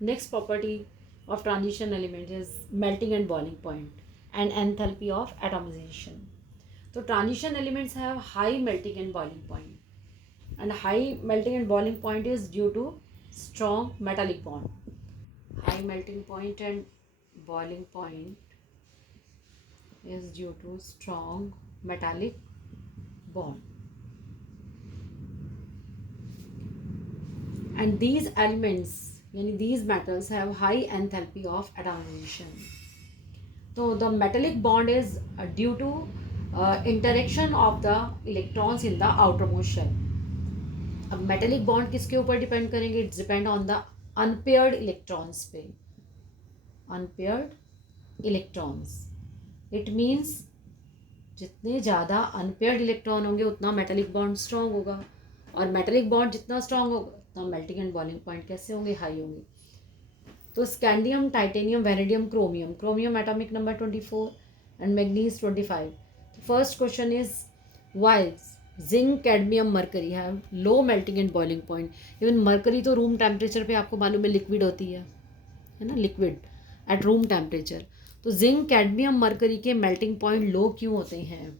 Next property of transition element is melting and boiling point and enthalpy of atomization. So transition elements have high melting and boiling point, and high melting and boiling point is due to strong metallic bond. High melting point and boiling point is due to strong metallic bond. And these elements, yani these metals, have high enthalpy of atomization. So the metallic bond is due to interaction of the electrons in the outermost shell. अब metallic bond किसके ऊपर depend करेंगे? It's depend on the unpaired electrons पे. Unpaired electrons, it means जितने ज़्यादा unpaired electron होंगे उतना metallic bond strong होगा, और मेटेलिक बॉन्ड जितना स्ट्रांग होगा उतना मेल्टिंग एंड बॉइलिंग पॉइंट कैसे होंगे? हाई होंगे. तो scandium, titanium, vanadium, chromium. Chromium atomic number 24 and manganese 25. First question is why zinc, cadmium, mercury have low melting and boiling point. Even mercury तो room temperature पे आपको मालूम है liquid होती है ना, लिक्विड एट रूम टेम्परेचर. तो zinc, cadmium, mercury के मेल्टिंग पॉइंट लो क्यों होते हैं?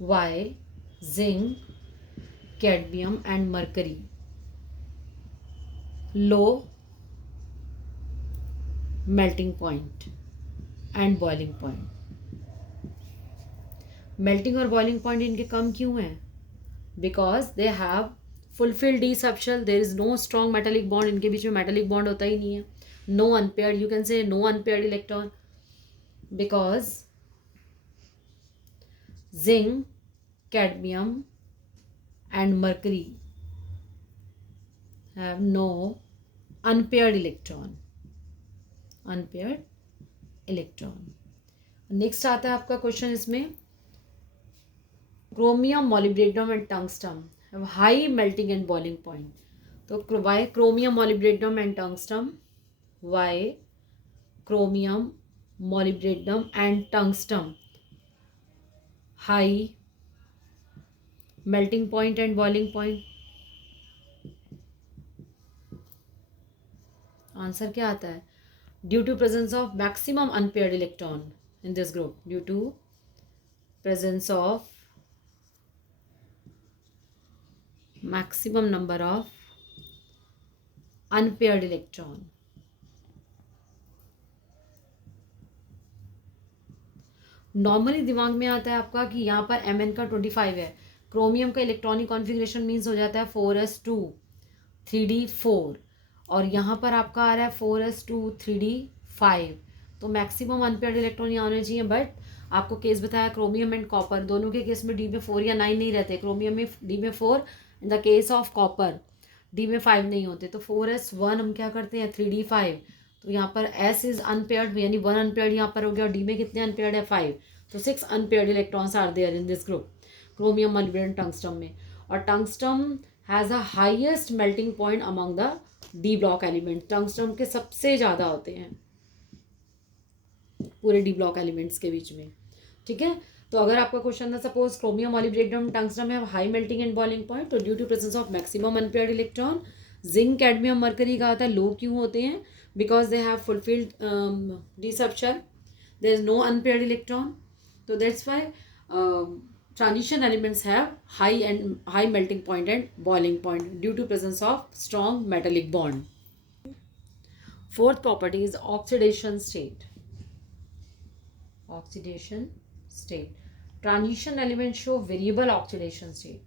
Why zinc, cadmium and mercury low melting point and boiling point. melting और boiling point इनके कम क्यों हैं? because they have fulfilled d subshell, there is no strong metallic bond. इनके बीच में metallic bond होता ही नहीं है. no unpaired, you can say no unpaired electron, because zinc, cadmium and mercury have no unpaired electron. Unpaired electron. Next आता है आपका question इसमें, chromium, molybdenum and tungsten have high melting and boiling point. तो why chromium, molybdenum and tungsten, why chromium, molybdenum and tungsten high melting point and boiling point? Answer क्या आता है? due to presence of maximum unpaired electron in this group, due to presence of maximum number of unpaired electron. Normally दिमाग में आता है आपका कि यहाँ पर Mn का 25 है. क्रोमियम का इलेक्ट्रॉनिक कॉन्फ़िगरेशन मीन्स हो जाता है 4s2 3d4, और यहाँ पर आपका आ रहा है 4s2 3d5. तो मैक्सिमम अनपेयर्ड इलेक्ट्रॉन यहाँ होने चाहिए. बट आपको केस बताया क्रोमियम एंड कॉपर, दोनों के केस में डी में 4 या 9 नहीं रहते. क्रोमियम में डी में 4, in the case of copper D में 5 नहीं होते. तो 4s1 हम क्या करते हैं 3d5. तो यहाँ पर s इज अनपेयर्ड, यानी 1 अनपेयर्ड यहाँ पर हो गया, और डी में कितने अनपेयर्ड है 5. तो 6 unpaired electrons are there in this group, chromium, molybdenum, tungsten में. और tungsten has a highest melting point among the D block element. Tungsten के सबसे ज़्यादा होते हैं पूरे डी ब्लॉक एलिमेंट्स के बीच में. ठीक है. तो अगर आपका क्वेश्चन था सपोज क्रोमियम, मॉलिब्डेनम, टंगस्टन में high melting and boiling point, तो due to presence of maximum unpaired electron. Zinc, cadmium, mercury का आता है लो क्यों होते हैं? Because they have fulfilled d subshell, there is no unpaired electron. तो that's why transition elements have high melting point and boiling point due to presence of strong metallic bond. Fourth property is oxidation state. Oxidation state. Transition elements show variable oxidation state.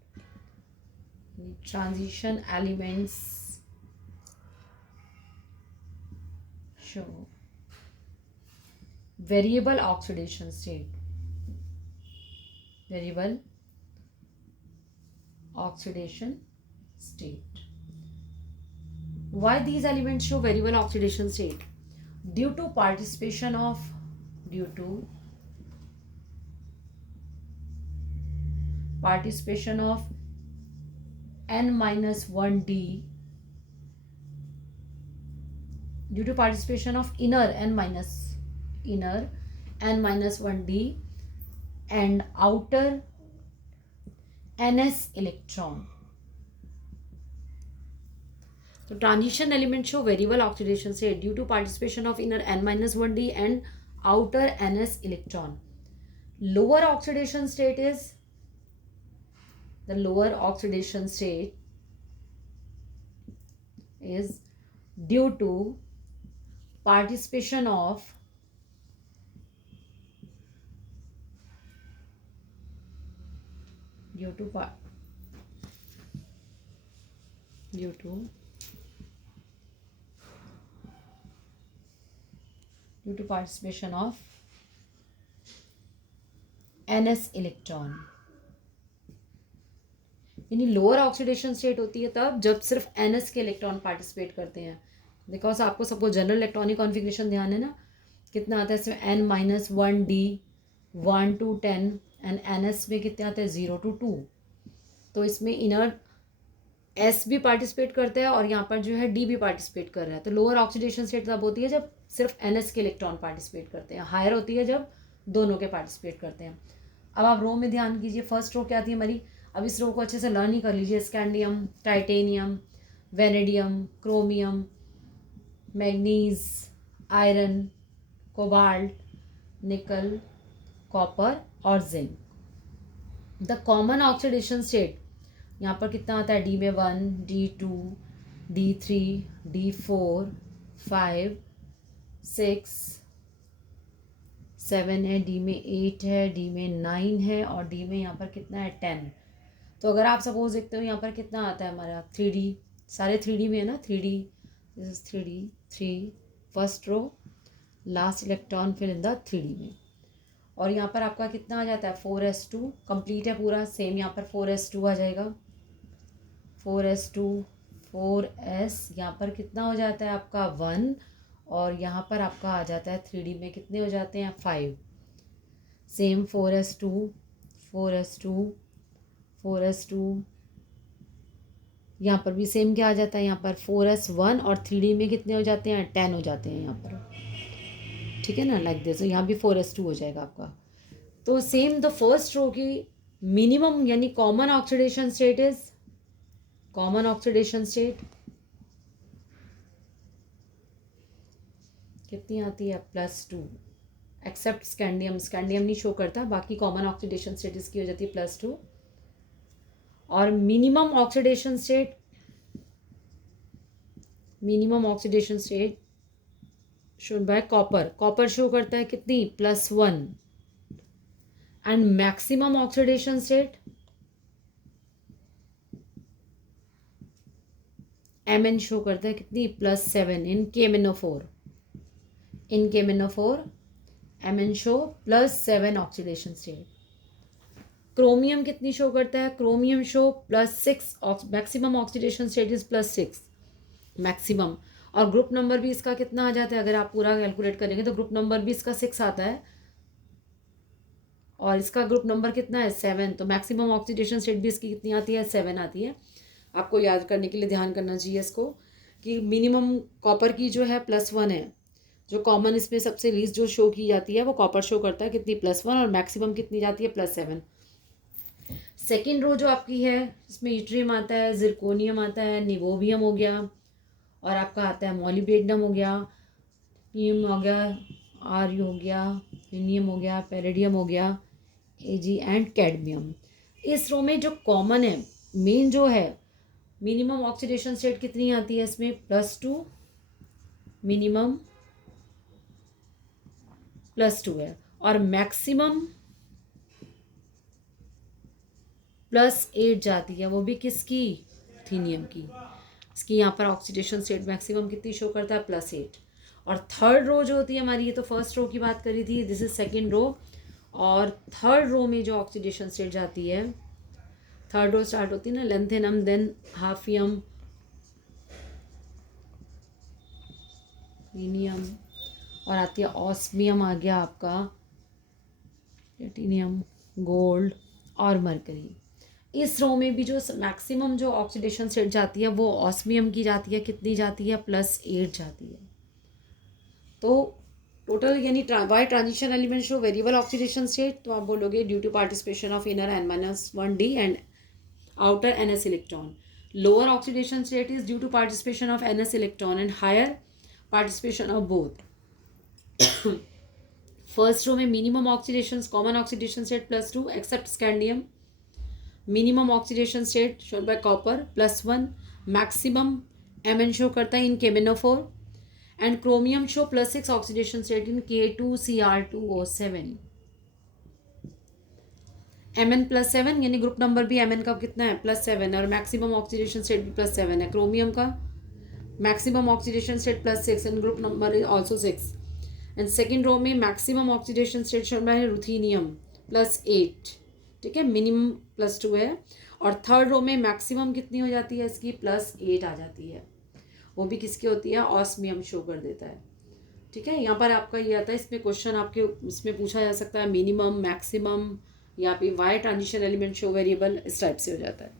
Transition elements show variable oxidation state. Variable oxidation state. Why these elements show variable oxidation state? Due to participation of n-1d, due to participation of inner n-1d and outer ns electron. तो transition element show variable oxidation state due to participation of inner n-1d and outer ns electron. Lower oxidation state is the lower oxidation state is due to participation of due to participation of ns electron. यानी lower oxidation state होती है तब जब सिर्फ ns के electron participate करते हैं. Because आपको सबको जनरल इलेक्ट्रॉनिक कॉन्फ़िगरेशन ध्यान है ना, कितना आता है इसमें n-1d 1 to 10 एंड ns में कितने आते हैं 0 to 2. तो इसमें इनर s भी पार्टिसिपेट करता है और यहाँ पर जो है d भी पार्टिसिपेट कर रहा है. तो लोअर ऑक्सीडेशन स्टेट तब होती है जब सिर्फ ns के इलेक्ट्रॉन पार्टिसिपेट करते हैं. हायर होती है जब दोनों के पार्टिसिपेट करते हैं. अब आप रो में ध्यान कीजिए. फर्स्ट रो क्या आती है हमारी, अब इस रो को अच्छे से लर्न ही कर लीजिए. Scandium, titanium, vanadium, chromium, manganese, iron, cobalt, निकल, कॉपर और zinc. The common oxidation state यहाँ पर कितना आता है, डी में 1, D2, D3, D4, 5, 6, 7 है, डी में 8 है, डी में 9 है और डी में यहाँ पर कितना है 10. तो अगर आप सपोज देखते हो यहाँ पर कितना आता है हमारा 3D, सारे 3D में है ना, 3D, this is 3D, 3 first row, last electron फिर इन द 3D में. और यहाँ पर आपका कितना आ जाता है 4s2, कंप्लीट है पूरा. सेम यहाँ पर 4s2 आ जाएगा, 4s2, 4s, यहाँ पर कितना हो जाता है आपका 1 और यहाँ पर आपका आ जाता है 3D में कितने हो जाते हैं 5. सेम 4s2, 4s2, 4s2, यहाँ पर भी सेम क्या आ जाता है, यहाँ पर 4s1 और 3D में कितने हो जाते हैं 10 हो जाते हैं यहाँ पर. ठीक है ना, लाइक दिस. यहाँ भी 4s2 हो जाएगा आपका. तो सेम द फर्स्ट रो की मिनिमम यानी common oxidation state is, common oxidation state कितनी आती है +2, एक्सेप्ट स्कैंडियम. स्कैंडियम नहीं शो करता, बाकी कॉमन ऑक्सीडेशन स्टेट इसकी हो जाती है +2. और minimum oxidation state, minimum oxidation state shown by copper. Copper show करता है कितनी +1 and maximum oxidation state Mn show करता है कितनी +7 इन KMnO4. इन KMnO4 Mn show +7 oxidation state. Chromium कितनी शो करता है, chromium show +6, maximum oxidation state is +6 maximum. और ग्रुप नंबर भी इसका कितना आ जाता है, अगर आप पूरा कैलकुलेट करेंगे तो ग्रुप नंबर भी इसका 6 आता है और इसका ग्रुप नंबर कितना है 7. तो मैक्सिमम ऑक्सीडेशन स्टेट भी इसकी कितनी आती है 7 आती है. आपको याद करने के लिए ध्यान करना चाहिए इसको कि मिनिमम कॉपर की जो है +1 है, जो कॉमन इसमें सबसे लीस्ट जो शो की जाती है वो कॉपर शो करता है कितनी +1 और मैक्सिमम कितनी जाती है +7. सेकेंड रो जो आपकी है इसमें यूट्रियम आता है, जिरकोनियम आता है, निवोबियम हो गया और आपका आता है मॉलिब्डेनम हो गया, नीम हो गया, आर्य हो गया, यूनियम हो गया, पैलेडियम हो गया, Ag एंड कैडमियम. इस रो में जो कॉमन है मेन जो है मिनिमम ऑक्सीडेशन स्टेट कितनी आती है इसमें +2, मिनिमम +2 है और मैक्सिमम +8 जाती है, वो भी किसकी, थीनियम की. इसकी यहाँ पर ऑक्सीडेशन स्टेट मैक्सिमम कितनी शो करता है +8. और थर्ड रो जो होती है हमारी, ये तो फर्स्ट रो की बात करी थी, दिस इज सेकेंड रो. और थर्ड रो में जो ऑक्सीडेशन स्टेट जाती है, थर्ड रो स्टार्ट होती है ना लेंथेनम, देन हाफियम, लीनियम और आती है ऑस्मियम आ गया आपका, प्लेटिनियम, गोल्ड और मरकरी. इस रो में भी जो मैक्सिमम जो ऑक्सीडेशन स्टेट जाती है वो ऑस्मियम की जाती है, कितनी जाती है +8 जाती है. तो टोटल यानी by transition element show variable oxidation state, तो आप बोलोगे due to participation of inner n-1d and outer ns electron. Lower oxidation state is due to participation of NS electron and higher participation of both. First row में minimum oxidation common oxidation state +2 except scandium. Minimum oxidation state shown by copper +1. Maximum Mn show करता है in KMnO4 and chromium show +6 oxidation state in K2Cr2O7. Mn +7 यानी group number भी Mn का कितना है +7 और maximum oxidation state भी +7 है. क्रोमियम का maximum oxidation state +6 and group number is also 6. And second row में maximum oxidation state shown by ruthenium +8. ठीक है, मिनिमम +2 है. और थर्ड रो में मैक्सिमम कितनी हो जाती है इसकी +8 आ जाती है. वो भी किसकी होती है ऑस्मियम शो कर देता है. ठीक है, यहाँ पर आपका ये आता है, इसमें क्वेश्चन आपके इसमें पूछा जा सकता है मिनिमम मैक्सिमम या फिर why transition element show variable, इस टाइप से हो जाता है.